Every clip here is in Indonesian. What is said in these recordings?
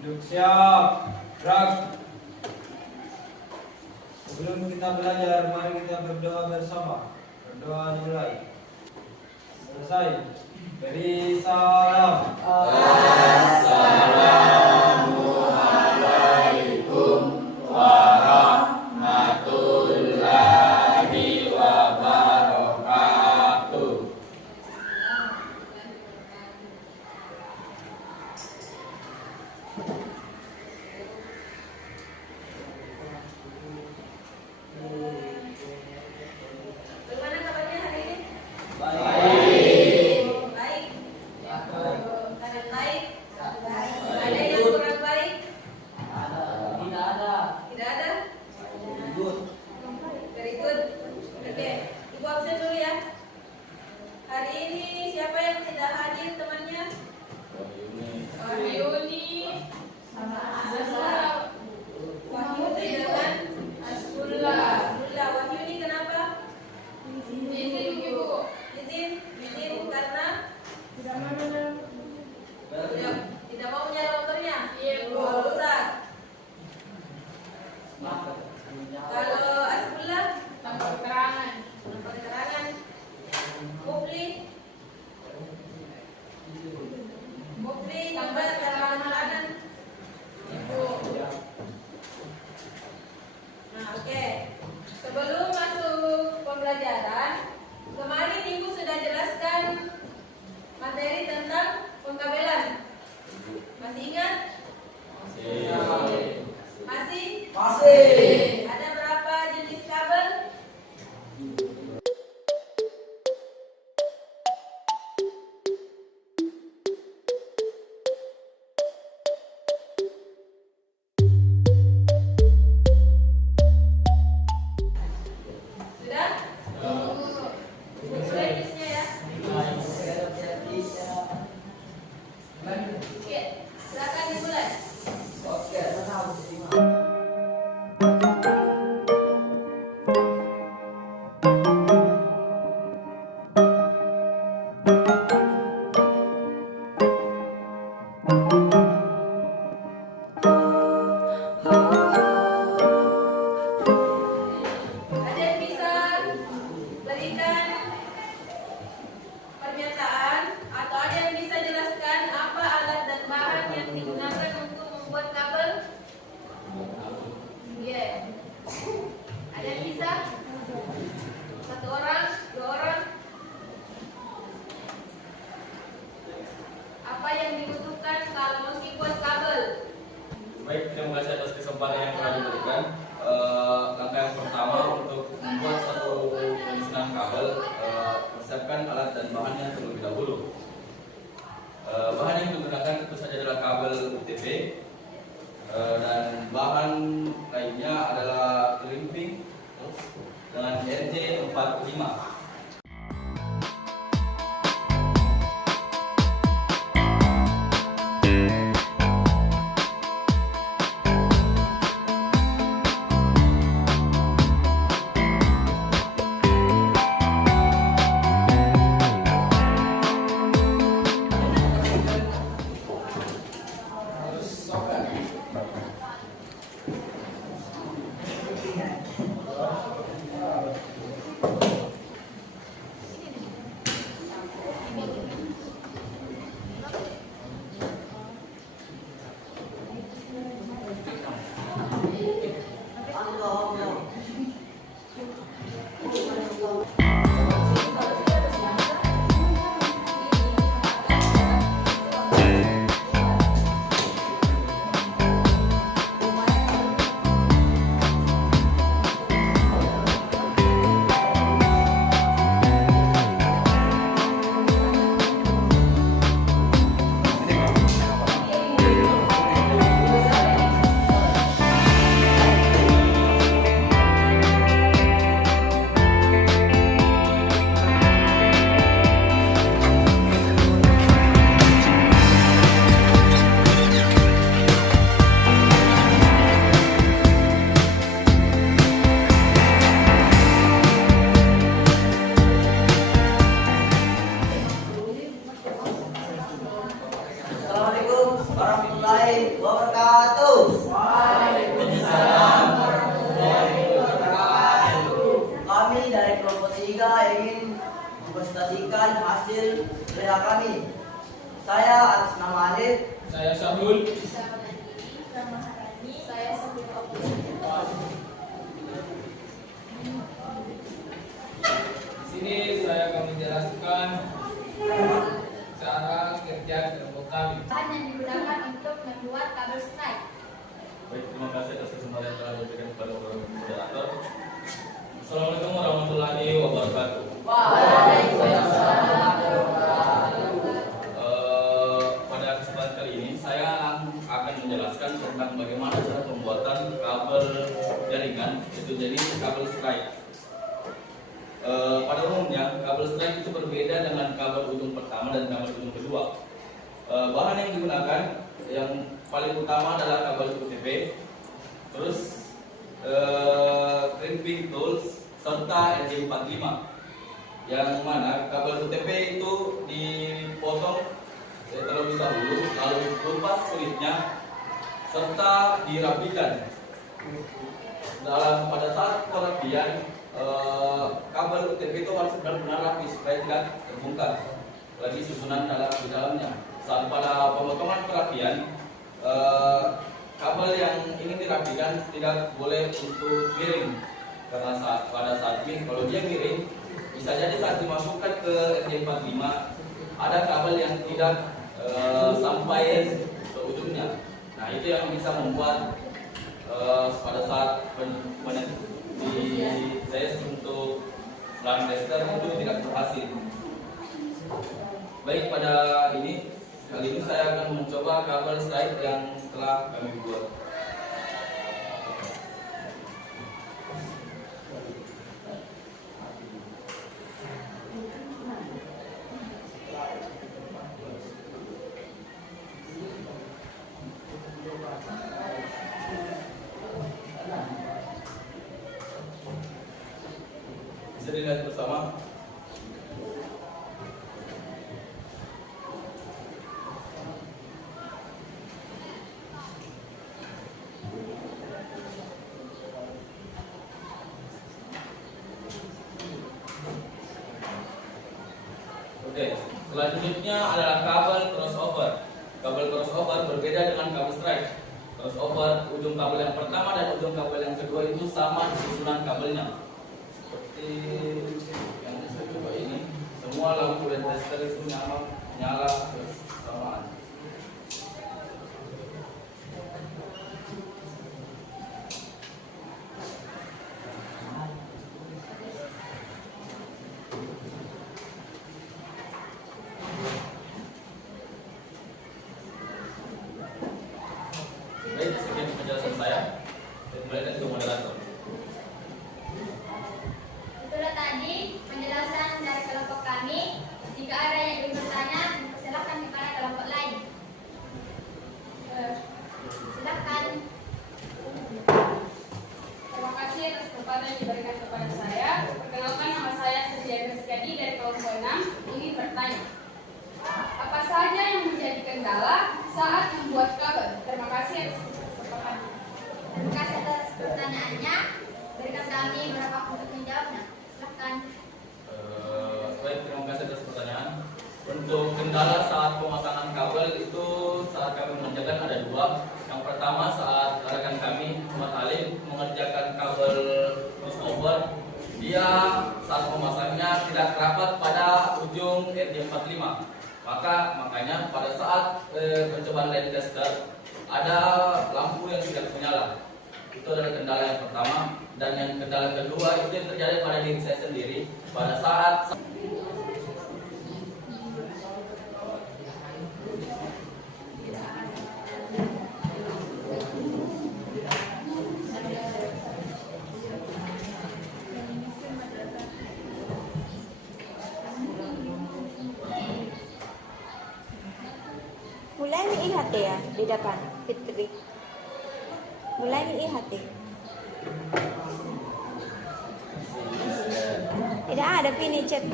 Duduk siap. Gerak. Sebelum kita belajar, mari kita berdoa bersama. Berdoa dimulai. Selesai. Beri salam. Assalamualaikum warahmatullahi wabarakatuh. Bagaimana kabarnya hari ini? Baik. Baik. Sangat baik. Baik. Ada yang kurang baik? Tidak ada. Tidak ada? Good. Very good. Oke, Ibu absen dulu ya. Hari ini siapa yang tidak hadir temannya? Wahyuni sama Asula. Wahyuni dengan Asula. Wahyuni kenapa? Izin Ibu. Izin karena tidak mau menyala motornya. Iya Bu. Rusak. Kalau Asbullah tanpa keterangan. Mufli tanpa keterangan. Ibu. Nah, oke. Sebelum masuk pembelajaran, kemarin Ibu sudah jelaskan materi tentang pengkabelan. Masih ingat? Masih? Ada berapa jenis kabel? Sudah? Sudah jenisnya ya? Oke, silakan dimulai. Ada yang bisa berikan pernyataan atau ada yang bisa jelaskan apa alat dan bahan yang digunakan untuk membuat kabel? Iya. Ada yang bisa? Satu orang, dua orang? Apa yang dibutuhkan kalau mesti buat kabel? Baik, terima kasih atas kesempatan yang telah diberikan. Langkah yang pertama untuk membuat satu penyusunan kabel, persiapkan alat dan bahannya terlebih dahulu. Bahan yang digunakan tentu saja adalah kabel UTP, dan bahan lainnya adalah kelimping dengan RJ45. kami. Saya atas nama Alif. Saya Syahrul. Saya Safira. Di sini saya akan menjelaskan cara kerja kelompok kami. Bahan yang digunakan untuk membuat kabel strike. Baik, terima kasih atas kesempatan yang telah diberikan kepada moderator. Assalamualaikum warahmatullahi wabarakatuh. Pada kesempatan kali ini saya akan menjelaskan tentang bagaimana cara pembuatan kabel jaringan, itu jadi kabel strike. Pada umumnya kabel strike itu berbeda dengan kabel ujung pertama dan kabel ujung kedua. Bahan yang digunakan yang paling utama adalah kabel UTP, terus crimping tools serta RJ45. Yang mana kabel UTP itu dipotong terlebih dahulu, lalu lepas kulitnya serta dirapikan. Pada saat perapian kabel UTP itu harus benar-benar rapi supaya tidak terbongkar lagi susunan di dalamnya. Saat pada pemotongan perapian, kabel yang ingin dirapikan tidak boleh untuk miring, karena pada saat ini kalau dia miring bisa jadi saat dimasukkan ke RJ45 ada kabel yang tidak sampai ke ujungnya. Nah, itu yang bisa membuat pada saat di tes untuk line tester itu tidak berhasil. Baik, pada kali ini saya akan mencoba kabel strike yang telah kami buat. Bisa dilihat bersama. Oke, selanjutnya adalah kabel crossover. Kabel crossover berbeda dengan kabel strike. Crossover, ujung kabel yang pertama dan ujung kabel yang kedua itu sama susunan kabelnya. Seperti yang saya coba ini, semua lampu dan tester itu nyala bersamaan. Baik, sekian penjelasan saya. Dan kembali ke moderator. Itulah tadi penjelasan dari kelompok kami. Jika ada yang ingin bertanya, silakan kepada kelompok lain. Silakan. Terima kasih atas kesempatan yang diberikan kepada saya. Perkenalkan, nama saya Setia Berskadi dari kelompok 6. Ingin bertanya, apa saja yang menjadi kendala saat membuat kabel? Terima kasih atas kesempatan. Terima kasih atas pertanyaannya. Berikan kami berapa waktu untuk menjawabnya. Silakan. Baik, terima kasih atas pertanyaan. Untuk kendala saat pemasangan kabel itu saat kami mengerjakan ada dua. Yang pertama saat rekan kami Muhammad Alim mengerjakan kabel crossover, dia saat memasangnya tidak rapat pada ujung RJ45. Makanya pada saat percobaan line tester ada lampu yang tidak menyala. Itu adalah kendala yang pertama. Dan yang kendala kedua itu yang terjadi pada diri saya sendiri pada saat Mulai ni IHT ya di depan Fitri. Mulai ni IHT. Tidak ada pini chat.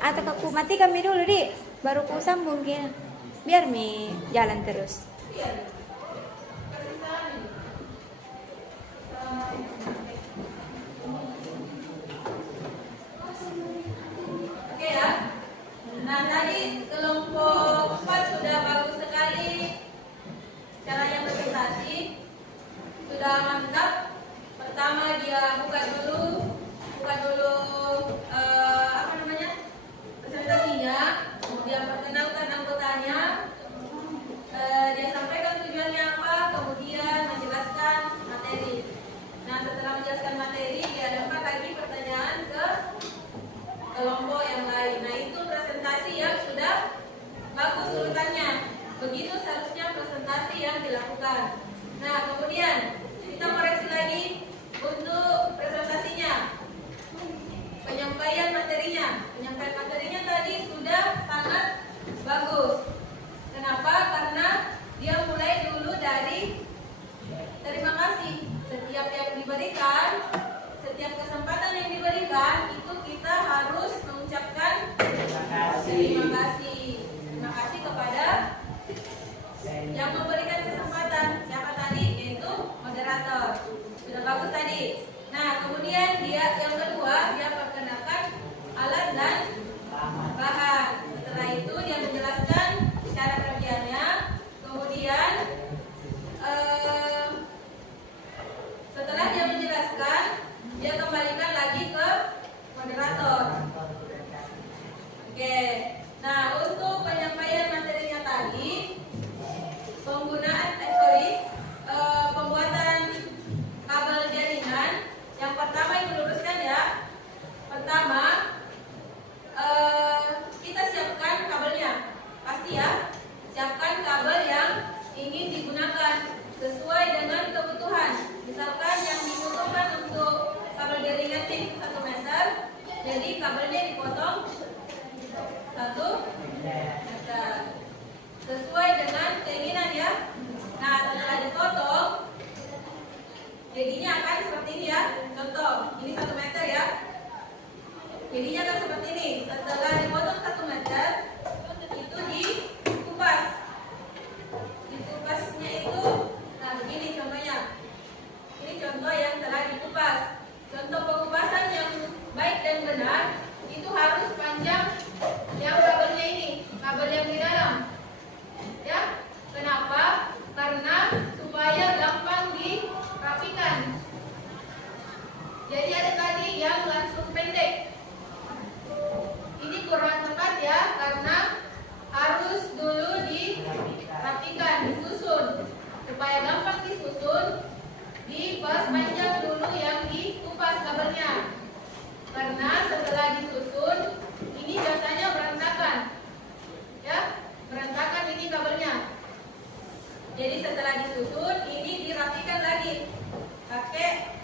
Atau aku mati kami dulu di, baru ku sambung gini. Biar mi jalan terus. Nah, tadi kelompok 4 sudah bagus sekali caranya presentasi. Sudah mantap. Pertama dia buka dulu presentasinya, kemudian perkenalkan anggotanya, dia sampaikan tujuannya apa, kemudian menjelaskan materi. Nah, setelah menjelaskan materi, dia lempar lagi pertanyaan ke kelompok yang lain. Nah, itu presentasi yang sudah bagus urutannya. Begitu seharusnya presentasi yang dilakukan. Nah, kemudian kita koreksi lagi untuk presentasinya. Penyampaian materinya tadi sudah sangat bagus. Kenapa? Karena dia mulai dulu dari terima kasih. Setiap yang diberikan, setiap kesempatan yang diberikan, itu kita harus mengucapkan terima kasih. Terima kasih kepada yang memberikan kesempatan. Siapa tadi? Yaitu moderator. Sudah bagus tadi. Nah, kemudian dia yang kedua, dia perkenalkan alat dan bahan. Setelah itu dia menjelaskan cara kerjanya. Kemudian setelah dia menjelaskan, dia kembalikan lagi ke moderator. Oke. Nah, untuk penyampaian materinya tadi, pembuatan kabel jaringan. Yang pertama yang diluruskan ya. Pertama, kita siapkan kabelnya. Pasti ya, siapkan kabel yang ingin digunakan sesuai dengan kebutuhan. Misalkan yang dibutuhkan untuk kabel jaringan ini 1 meter, jadi kabelnya dipotong 1 meter sesuai dengan keinginan ya. Nah, setelah dipotong, jadinya akan seperti ini ya. Contoh, ini 1 meter ya. Jadinya akan seperti ini. Setelah dipotong 1 meter, itu dikupas. Dikupasnya itu, nah begini contohnya. Ini contoh yang telah dikupas. Contoh pengupasan yang baik dan benar, itu harus panjang yang kabelnya ini, kabel yang di dalam. Ya, kenapa? Karena supaya gampang dirapikan. Jadi ada tadi yang langsung pendek. Ini kurang tepat ya, karena harus dulu dirapikan, disusun. Supaya gampang disusun, diperpanjang dulu yang dikupas kabelnya. Karena setelah disusun, ini biasanya berantakan. Ya, berantakan ini kabelnya. Jadi setelah disusun, ini dirapikan lagi pakai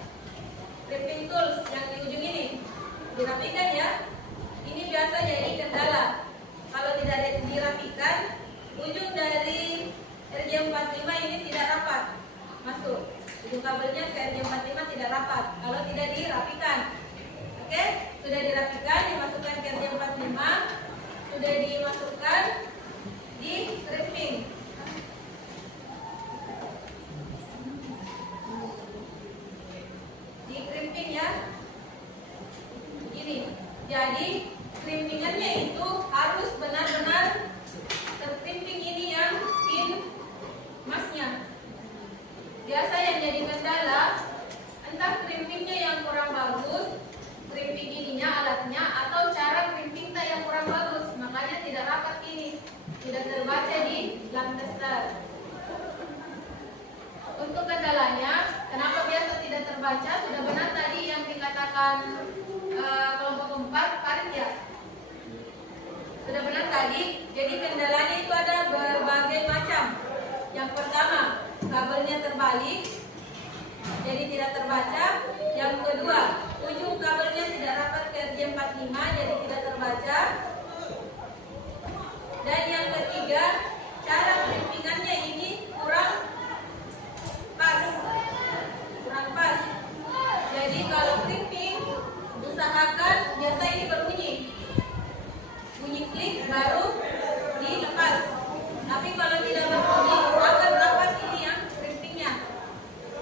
crimping tools yang di ujung ini. Dirapikan ya. Ini biasa jadi kendala. Kalau tidak dirapikan, ujung dari RJ45 ini tidak rapat masuk. Ujung kabelnya ke RJ45 tidak rapat kalau tidak dirapikan. Oke, sudah dirapikan, dimasukkan ke RJ45, sudah dimasukkan di crimping. Di crimping ya. Begini. Jadi crimpingannya itu harus benar-benar terkrimping ini yang pin masnya. Biasa yang jadi kendala, entah crimpingnya yang kurang bagus, crimping ininya alatnya, atau cara crimping yang kurang bagus, makanya tidak rapat ini, tidak terbaca di lam tester. Untuk kendalanya, kenapa biasa tidak terbaca? Sudah benar tadi yang dikatakan kelompok 4 Farid ya. Sudah benar tadi. Jadi kendalanya itu ada berbagai macam. Yang pertama, kabelnya terbalik, jadi tidak terbaca. Yang kedua, ujung kabelnya tidak rapat ke RJ45, jadi tidak terbaca. Dan yang ketiga, cara crimpingannya ini kurang pas. Jadi kalau crimping, usahakan biasa ini berbunyi klik baru dilepas. Tapi kalau tidak berbunyi, usahakan rapat ini yang crimpingnya.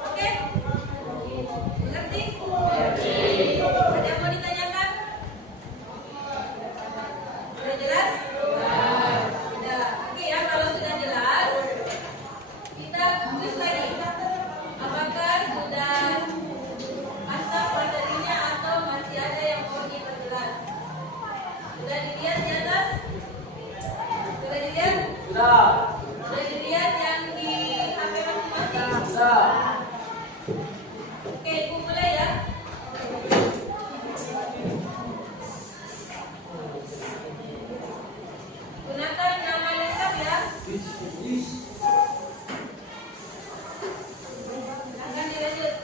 Oke? Mengerti? Ada yang mau ditanyakan? Akan dilanjut.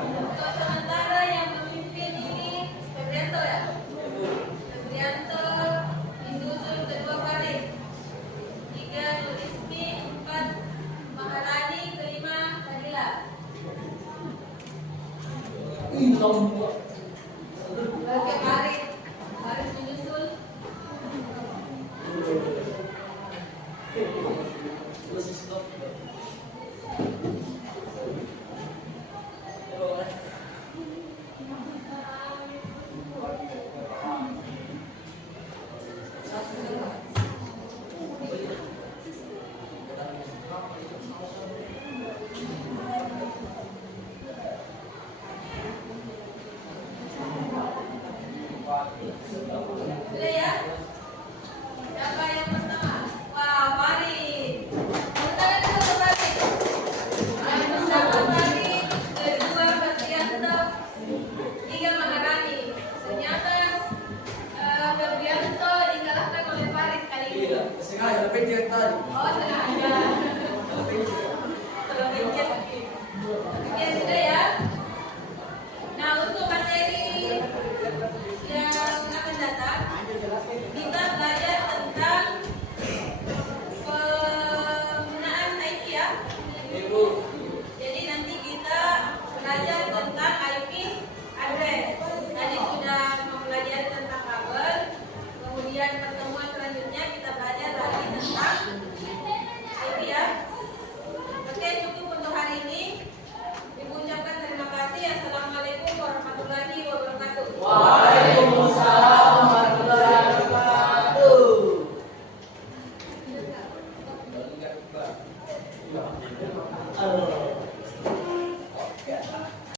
Untuk sementara yang memimpin ini Febrianto ya? Febrianto disusul kedua Farid, 3 Nur Ismi, 4 Maharani, 5 Fadila. Oke, Farid menyusul. Boleh ya? Siapa yang pertama? Wah, Farid. Tangan dulu Farid. Yang pertama Farid, kedua Febrianto, 3 Maharani. Ternyata Febrianto dikalahkan oleh Farid kali ini. Sengaja, lebih tadi. Oh, sengaja.